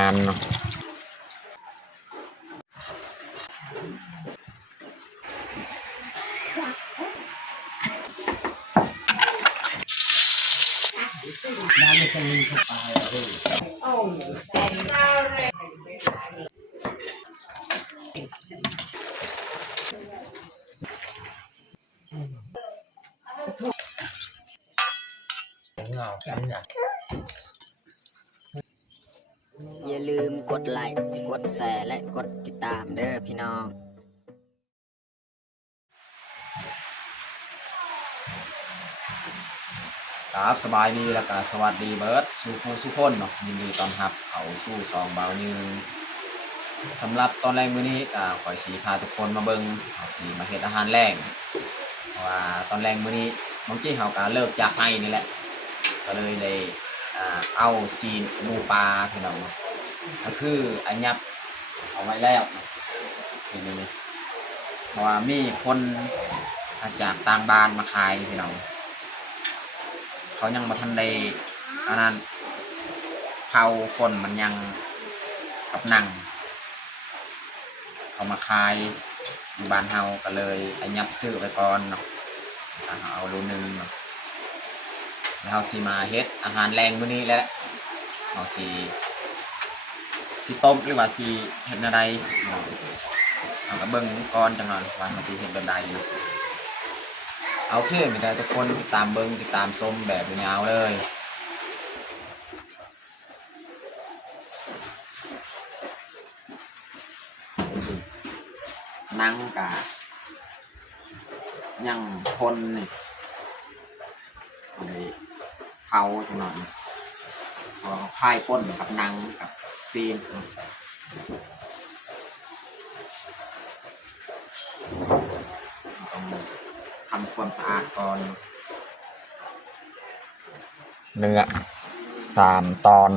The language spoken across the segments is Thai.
ารเนาะอย่าลืมกดไลค์กดแชร์และกดติดตามเด้อพี่น้องครับสบายดีแล้วก็สวัสดีเบิร์ดสุภูสุคนเนาะยินดีต้อนรับเขาสู่ซองเบายืนสำหรับตอนแรกมื้อนี้ขอยสีพาทุกคนมาเบิ่งสีมาเฮ็ดอาหารแรงเพราะว่าตอนแรกมื้อนี้บางทีเขาก็เลิกจากไห้นี่แหละก็เลยได้เอาซีนหมูปลาพี่น้องเนาะก็คืออันยับเอาไว้แล้วนี่เพราะว่ามีคนมาจากต่างบ้านมาขายพี่น้องเขายังมาทันได้อันนั้นเผาคนมันยังกับหนังเขามาขายอยู่บ้านเฮาก็เลยอันยับซื้อไปก่อนเนาะเอาโลนึงเนาะแล้วเฮาสิมาเฮ็ดอาหารแรงมื้อนี้แหละเฮาสิต้มหรือว่าสิเฮ็ดอะไรเอาก็เบิ่งก่อนจังหน่อยว่าเฮาสิเฮ็ดแบบใดเอาโอเคมีแต่ทุกคนติดตามเบิ่งติดตามชมแบบยาวเลยนั่งกะยังคนนี่อะไรเผาจังหน่อยพอพายป้นกับนังกับซีนต้องทำความสะอาดก่อนเนื้อ3 ตอน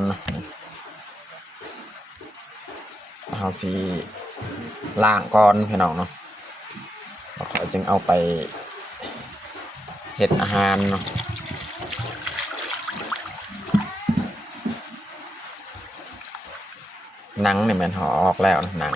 เอาสีล่างก่อนพี่น้องเนาะแล้วค่อยจึงเอาไปเฮ็ดอาหารเนาะหนังเนี่ยมันห่อออกแล้วหนัง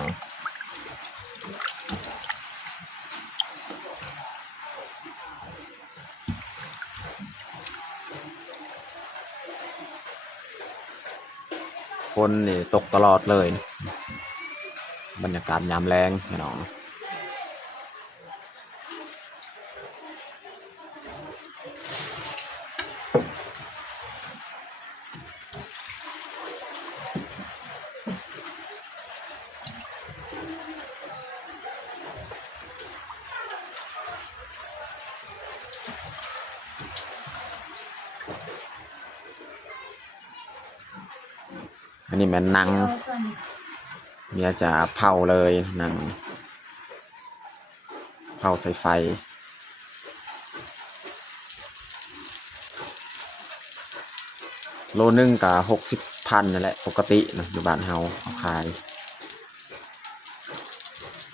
คนนี่ตกตลอดเลยบรรยากาศยามแรงพี่น้องอันนี้แม่นหนังเมียจะเผาเลยหนังเผาใส่ไฟโลนึงกับ60,000นั่นแหละปกตินะอยู่บ้านเฮาเขาขาย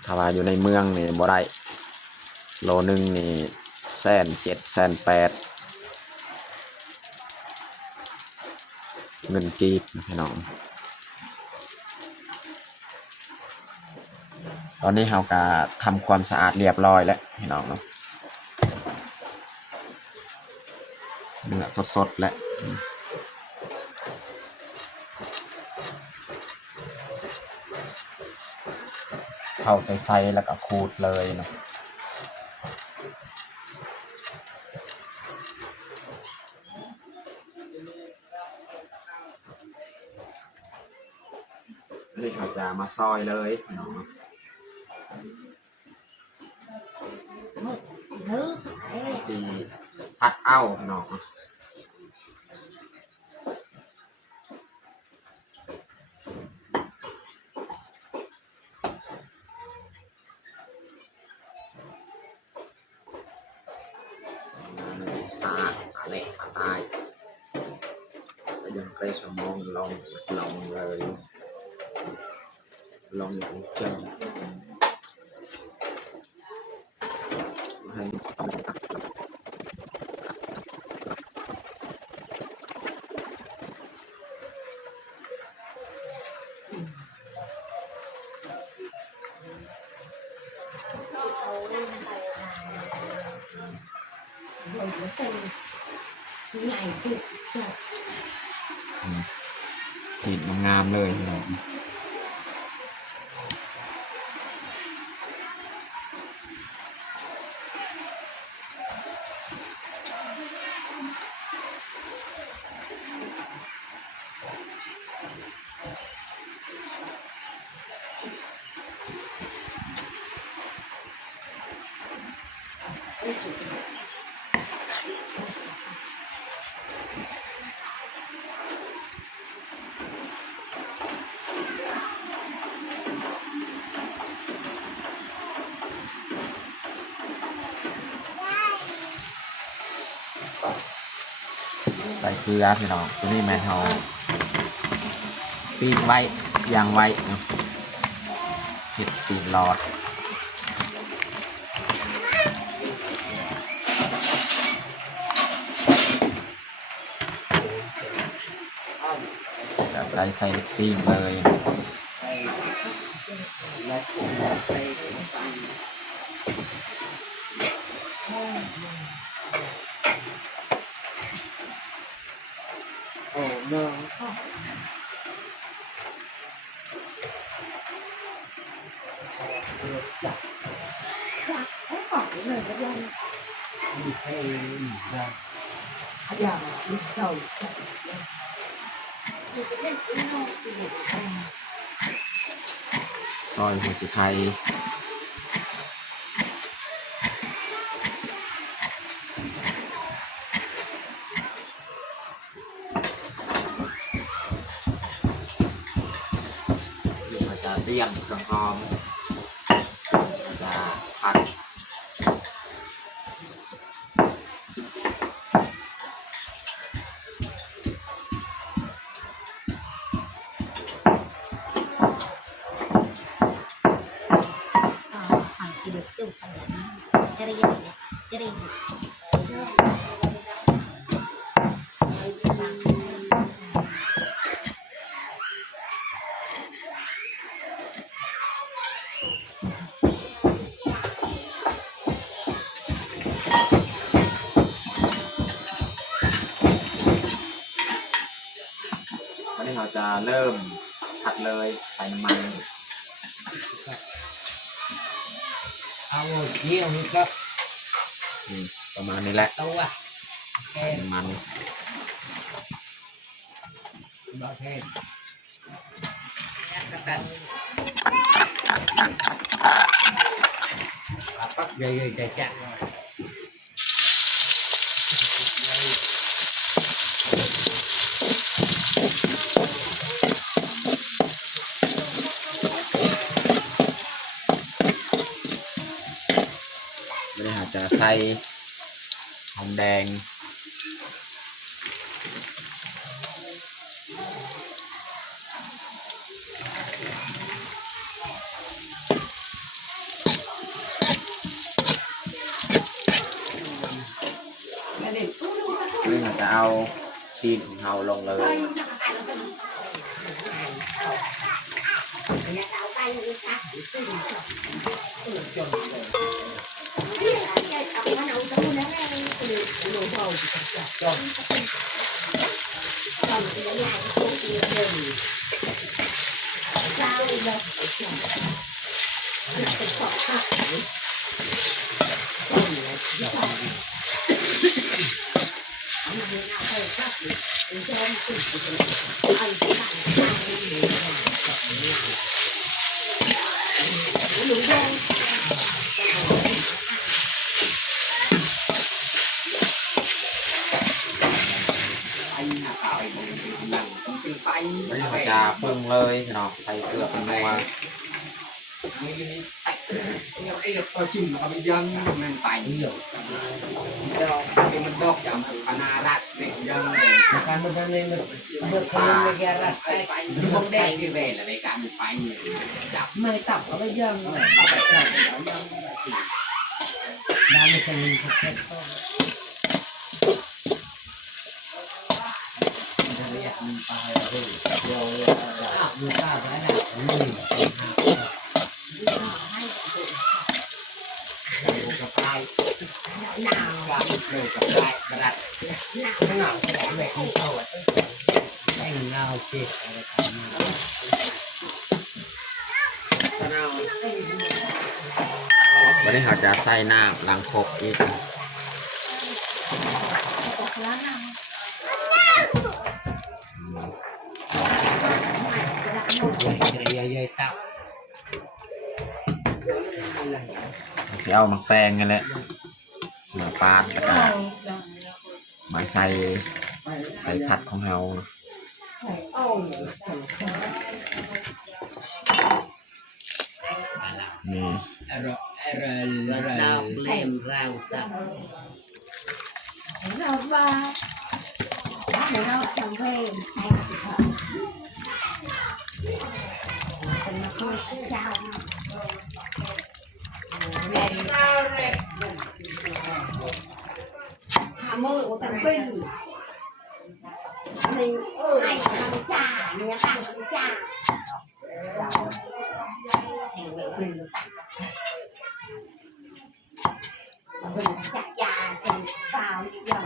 ถ้าว่าอยู่ในเมืองนี่บ่ได้โลนึงนี่170,000 180,000เงินกีบพี่น้องตอนนี้เฮาก็ทำความสะอาดเรียบร้อยแล้วพี่น้องเนาะเนื้อสดๆแล้วเผาใส่ไฟแล้วก็ขูดเลยเนาะนี่เขาจะมาซอยเลยพี่น้องสีพัดเอ้าพี่น้องสาดอะไรตายก็ยังเคยสมองลองเลยลองอย่างเจ้าให้ สีดงามๆเลยพี่น้องใส่เกลือพี่น้องตัวนี้แม่นเฮาปิ้งไว้ย่างไว้เนาะเห็ดสีหลอดจะใส่ปิ้งเลยซอยหัวสิไทยเดี๋ยวมันจะเรียงกระหอมจะผัดวันนี้เราจะเริ่มผัดเลยใส่น้ำมัน เอาเที่ยวนี่ก็ ประมาณนี้แหละ ตัว ใส่น้ำมัน ประเทศปักใหญ่ๆจัด วันนี้เราจะใส่หอมแดงนี่เราจะเอาซีนของเราลงเลย วันนี้เราจะปรุงเลยเนาะใส่เกลือเป็นนัว ไอ้ตัวจิ้มมันยังมันไปเยอะดอกที่มันดอกจำพนารัดเนี่ยยังการมันนั่นเองมันเบิกความไม่แก่รัดไปมองได้ที่เวรในการไปจับไม่ตับก็ไม่ยังเอาไปจับยังน้ำมันจะมีสักแค่ต้นจะเรียกมันไปเลยเราดูตาไปนะกับไก่หนาวกับไก่ เงาของแม่ที่เข้าแต่งเงาเจ็บอะไรกันเงา วันนี้เขาจะใส่น้ำล้างครกอีกใหญ่ตับ สิเอามาแปลงกันแหละมาปาดแล้วก็มาใส่ผัดของเรานี่ เราเล่มเราตับ เราว่าเราทำเพลงให้เป็นมาคุยเจ้าหามือตั้งปิ้งนี่ให้ทำจ่าเนี่ยตั้งจ่าเสียงเลยปิ้งตั้งปิ้งจักรยานเป็นเปล่าอย่าง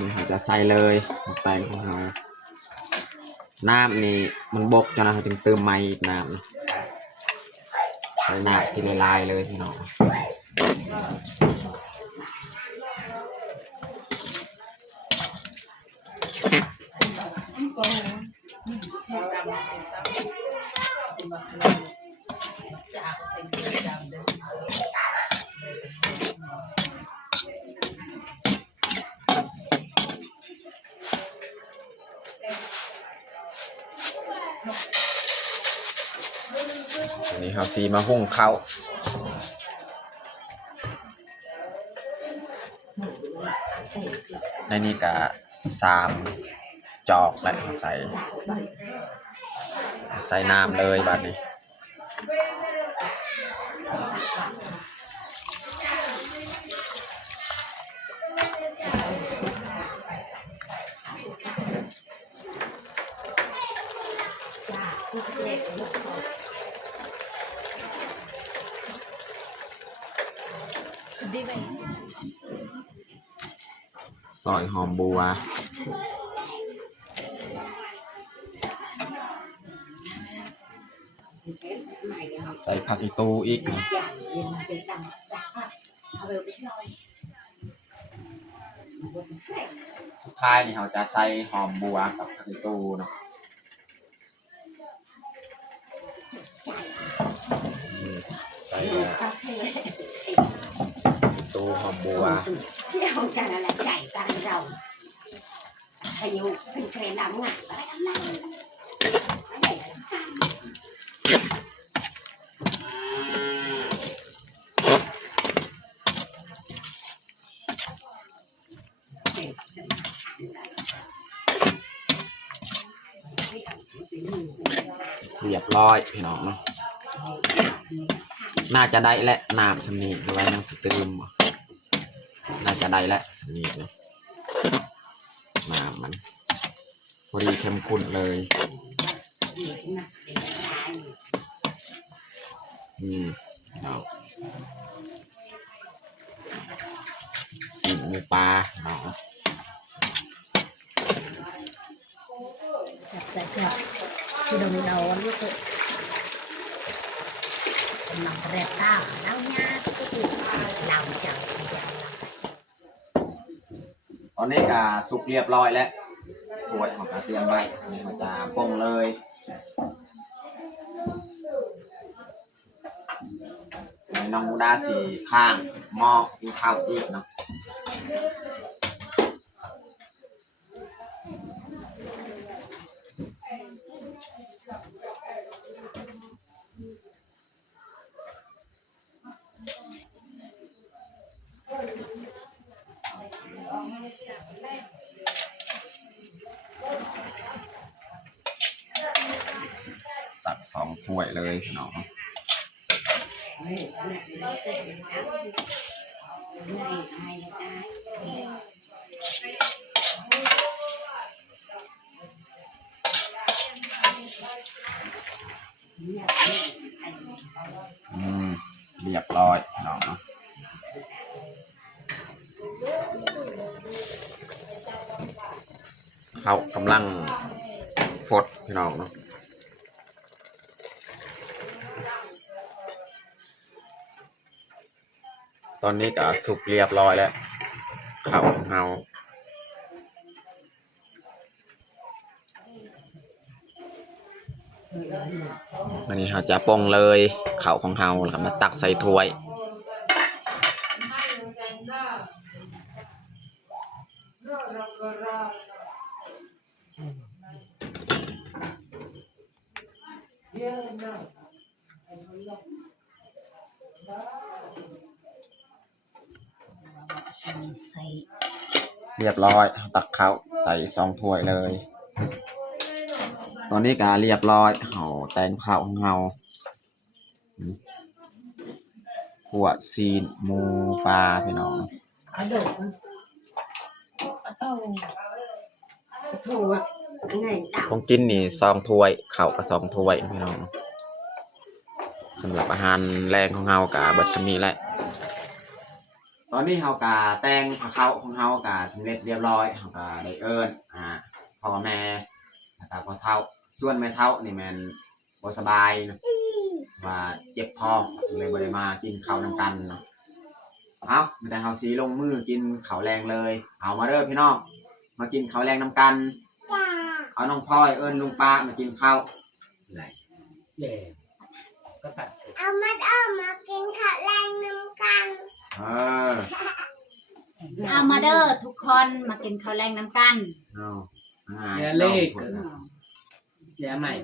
นี่เขาจะใส่เลยมาแปลงของเราน้ำนี่มันบกจนเราจึงเติมไม้อีกน้ำนี่ใส่น้ำสีลายๆเลยพี่น้องอันนี้เขาตีมาหุ้งข้าวในนี้ก็3 จอกและใส่น้ำเลยบัดนี้ซอยหอมบัวใส่ผักอีตูอีกสุดท้ายนี่เราจะใส่หอมบัวกับผักอีตูเนาะใส่ตูหอมบัว เราจะอะไรใจกันเราพายุเป็นเครนน้ำงานอะไรกันนั่งอะไรกันเรียบร้อยพี่น้องเนาะน่าจะได้และน้ำสำนีไว้นั่งสตืมน่าจะได้และสำนีเลยน้ำมันพอดีเข้มข้นเลยเอาสีหมูปลาเนาะ จับใจจับคือดมดาวลูกหนังแรกข้าวเราเนี่ยเราจับอย่างเรา ตอนนี้ก็สุกเรียบร้อยแล้วถ้วยของกระเทียมไว้อันนี้เราจะปรุงเลยน้องมูดาสีข้างหม้อมีข้าวอีกเนาะตัก2 ถ้วยเลยพี่น้อง này ai là cáiเรียบร้อยพี่น้องเนาะเขากำลังฟดพี่น้องเนาะตอนนี้ก็สุกเรียบร้อยแล้วข้าวของเราวันนี้เราจะปรุงเลยข้าวของเราแล้วก็มาตักใส่ถ้วยเรียบร้อยตักข้าวใส่2 ถ้วยเลยตอนนี้ก็เรียบร้อยเราแต่งข้าวของเราขั่วซีนหมูปลาพี่น้อง ở đâu thua này ของกินนี่2 ถ้วยข้าวก็2 ถ้วยพี่น้องสำหรับอาหารแรงของเรากับบัดนี้แหละตอนนี้เรากะแต่งข้าวของเรากะสำเร็จเรียบร้อยเรากะได้เอิ้นพ่อแม่แล้วก็พ่อเฒ่าส่วนแม่เฒ่านี่แม่นบ่สบายนะว่าเจ็บท้องเลยบ่ได้มากินข้าวนำกันเนาะเอาไม่ได้เฮาสิลงมือกินข้าวแรงเลยเอามาเด้อพี่น้องมากินข้าวแรงนำกันเอาน้องพลอยเอิ้นลุงป้ามากินข้าว này để các bạn เอามากินข้าวแรงน้ำกัน เออ เอามาเด้อทุกคนมากินข้าวแรงน้ำกัน เอาnhà lê nhà mày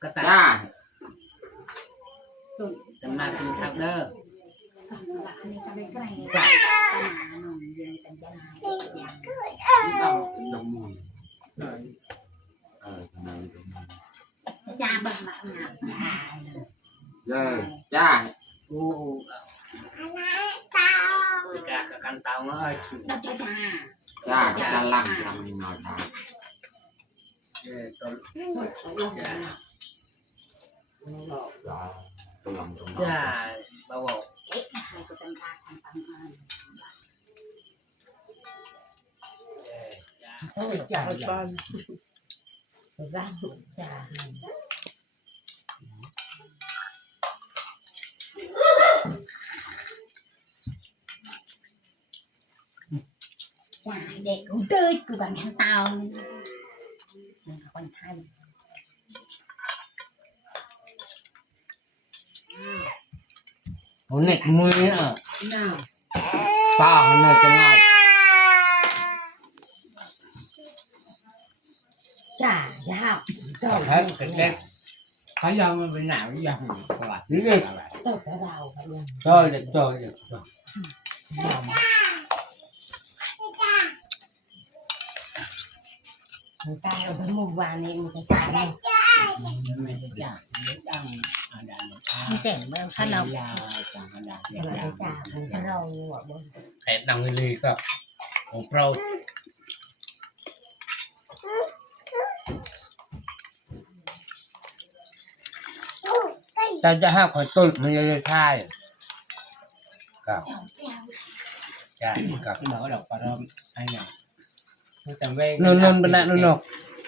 các จ้า bạn tầm nào thì thằng đó อันนี้ก็ไม่ไกล dạ ปัญหาหนุ่มเย็นเป็นจะนายอย่าง đồng mùi ทำไมตรงนี้ จ้าเบิ่งมาหนัก เย้จ้า u cả cả căn tàu nó ơi เราจะจ้า จ้าจะล่ำทำนิดหน่อยครับ tôi ตรงลำตรง dạ bao bọc เอ๊ะใครก็เป็นตาทำปังปัง ôi trời con ra tràจ้าเด็กกูtươiกูbằng hàng tàu nên là con thay hôm nay mùi nữa nào sao hôm nay cho ngọt trà dao hết cái đẹp phải do mà bên nào giờ là đi đi tôi phải vào phải không thôi được rồi được rồi người ta ở cái mùng vàng này một cái trà này mình sẽ trả để ăn ở đàn không trẻ mà ông sao đâu là chẳng ở đàn là cái trà mình cái rau như mọi bên hết đồng người ly cơ một pro taoจะห้าขอตุ้ยมันจะใช่กับใช่กับที่หมอดอกปลาร่มไอ้เนี่ยแต่เว้ยนนเป็นละนนก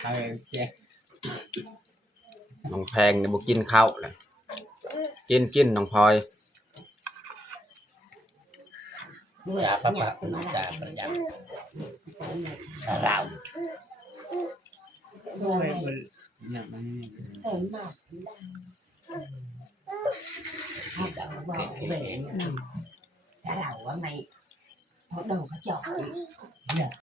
ไอ้เจ๊ น้องแพงเนี่ยบุกินข้าวเลยกินน้องพลอย จ่าปะปะจ่าประจำจ่าเราด้วยมันเนี่ยมัน ổn mà hai đậu bỏ về trà đào ở mày một đầu có chọn